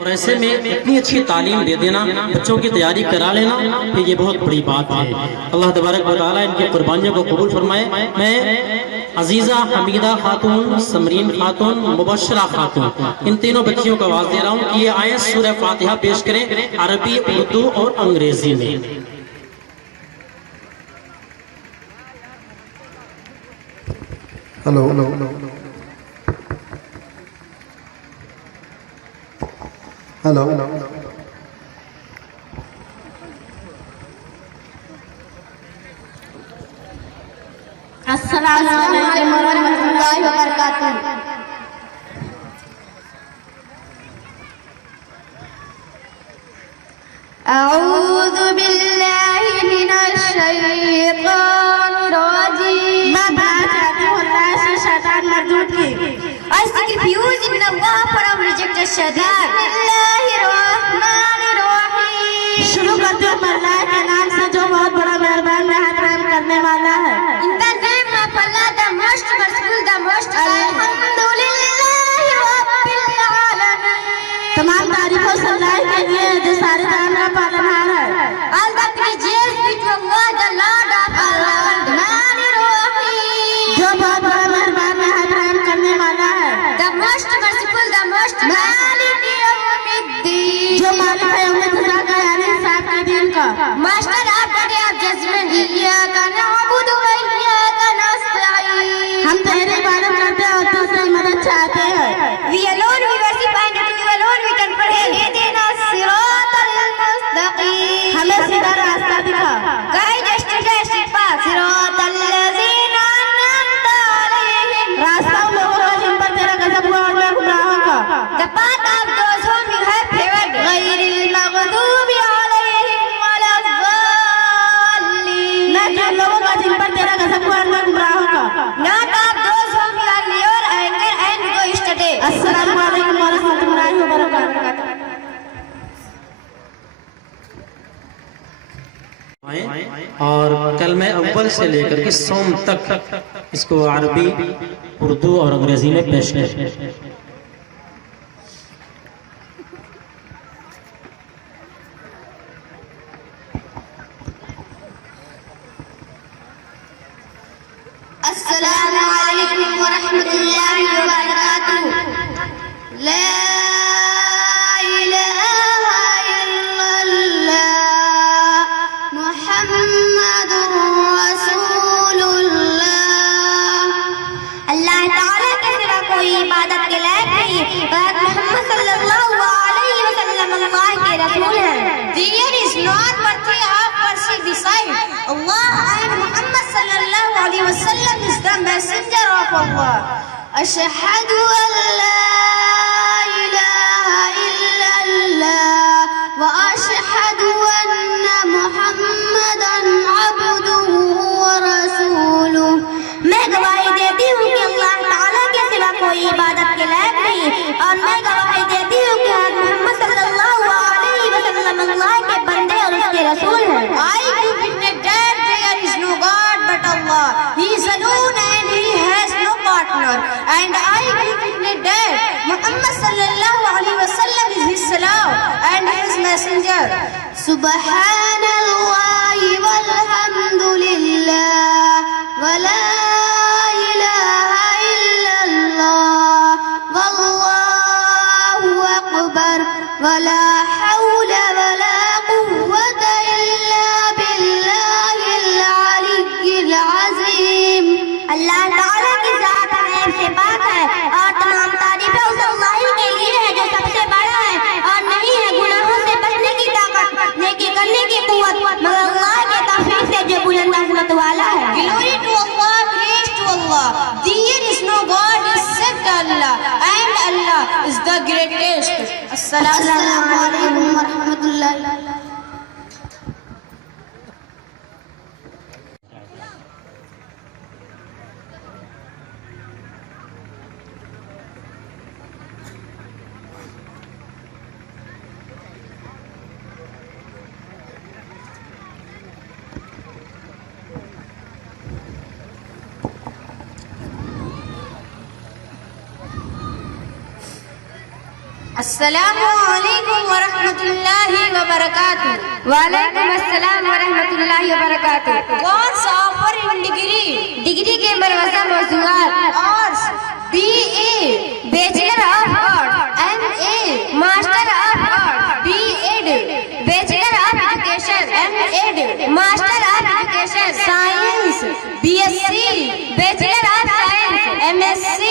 और ऐसे में इतनी अच्छी तालीम दे देना, बच्चों की तैयारी करा लेना, कि ये बहुत बड़ी बात है। अल्लाह तबारक व तआला इनकी कुर्बानियों को कबूल फरमाए। मैं अजीज़ा हमीदा खातून, समरीन खातून, मुबशरा खातून, इन तीनों बच्चियों को आवाज़ दे रहा हूँ कि ये आए सूरह फातिहा पेश करें अरबी, उर्दू और अंग्रेजी में। हेलो हेलो अस्सलामु अलैकुम वरहमतुल्लाहि वबरकातुहू। अऊज़ु बिल्लाहि मिनश शैतानिर रजीम। मैं बना चाहती हूँ अल्लाह से शैतान मरदूद की। I seek refuge in Allah from rejected shaitan. बिस्मिल्लाहिर्रहमानिर्रहीम। शुरू करते हैं अल्लाह के नाम से जो बहुत बड़ा मेहरबान रहम करने वाला है। In the name of Allah, the most merciful, the most अल्हम्दुलिल्लाहि रब्बिल आलमीन। तमाम तारीफों से अल्लाह के लिए जो सारे जहान का पालनहार है। All the praises be to Allah, the Lord of Ar-Rahmanir-Rahim। जो बहुत बड़ा मेहरबान रहम करने वाला है। The most merciful, the most मालिक यौमिद्दीन। जो मालिक है यौम सज़ा का यानी हिसाब के दिन का। Master of the day of judgment। इय्याका नअबुदु व इय्याका नस्तईन। हम तेरी इबादत करते हैं और तुझसे मदद चाहते हैं। We alone we worship and to you alone we can pray। इहदिना सिरातल मुस्तकीम। हमें सीधा रास्ता दिखा। Guide us to the straight path। सिरातल लज़ीना अनअमता अलैहिम। रास्ता उन लोगों का जिन पर तेरा गज़ब हुआ और मैं गुमराहों का। The path of those whom you have favored। गैरिल मग़दूबि अलैहिम वलद्दाल्लीन। न जिन लोगों का जिन पर तेरा गज़ब हुआ और मैं गुमराहों का। Not of those whom you are your anger and go yesterday। अस्सलामु अलैकुम वरहमतुल्लाहि वबरकातुहू। और कल मैं अव्वल से लेकर के सोम तक इसको अरबी, उर्दू और अंग्रेजी में पेश करें। अस्सलामु अलैकुम वरहमतुल्लाहि वबरकातुहू। ला इलाहा इल्लल्लाह मुहम्मदुर रसूलुल्लाह। अल्लाह ताला के सिवा कोई इबादत के लायक नहीं और मोहम्मद सल्लल्लाहु अलैहि वसल्लम अल्लाह के रसूल हैं। There is none worthy of worship beside Allah and Muhammad sallallahu alaihi wasallam is the messenger of Allah. Ashhadu an la ilaha illallah wa ashhadu anna Muhammadan abduhu wa rasuluh। मैं गवाही देती हूँ कि अल्लाह ताला के सिवा कोई इबादत के लायक नहीं और मैं गवाही देती हूँ कि मोहम्मद सल्लल्लाहु अलैहि वसल्लम अल्लाह के बंदे और उसके रसूल हैं। I give witness that there is no God but Allah. He is alone and he has no partner. And I give witness that Muhammad sallallahu alaihi wasallam is his salam and his messenger. Subhanallahi walhamdulillah wa la ilaha illallah wallahu akbar wa la hawla wa la quwwata illa billahil aliyyil azim। अल्लाह ताला की ज़ात ऐब से पाक है और तमाम तारीफें उस अल्लाह ही के लिए है जो सबसे बड़ा है और नहीं है गुनाहों से बचने की ताकत, नेकी करने की कुव्वत मगर अल्लाह के तौफीक से जो बुलंद अज़मत वाला है। Glory to Allah, praise to Allah। There is no God except Allah and Allah is the greatest। अस्सलामु अलैकुम वरहमतुल्लाहि। अस्सलामु अलैकुम व रहमतुल्लाहि व बरकातुहू। वालेकुम अस्सलाम व रहमतुल्लाहि व बरकातुहू। कोर्स ऑफर इन डिग्री के मरवजा मौजूआत arts BA bachelor of arts MA master of arts BEd bachelor of education MEd master of education science BSc bachelor of science MSc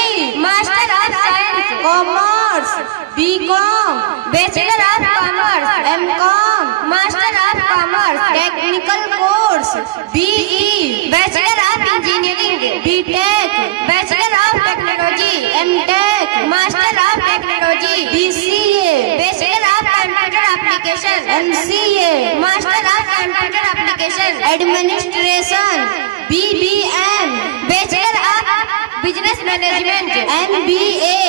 master of science commerce BCom bachelor of commerce MCom master of commerce technical course BE bachelor of engineering BTech bachelor of technology MTech master of technology BCA bachelor of computer application MCA master of computer application administration BBM bachelor of business management MBA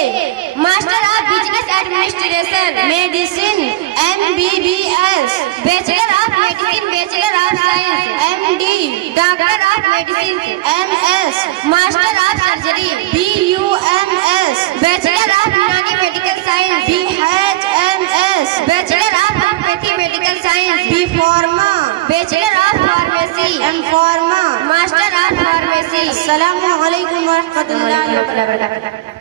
master of business administration medicine MBBS bachelor of medicine bachelor of science MD doctor of medicine MS master of surgery BUMS bachelor of Unani medical science BHMS bachelor of homoeopathy medical science B Pharma bachelor of pharmacy M Pharma master of pharmacy. अस्सलामु अलैकुम व रहमतुल्लाहि व बरकातुहू।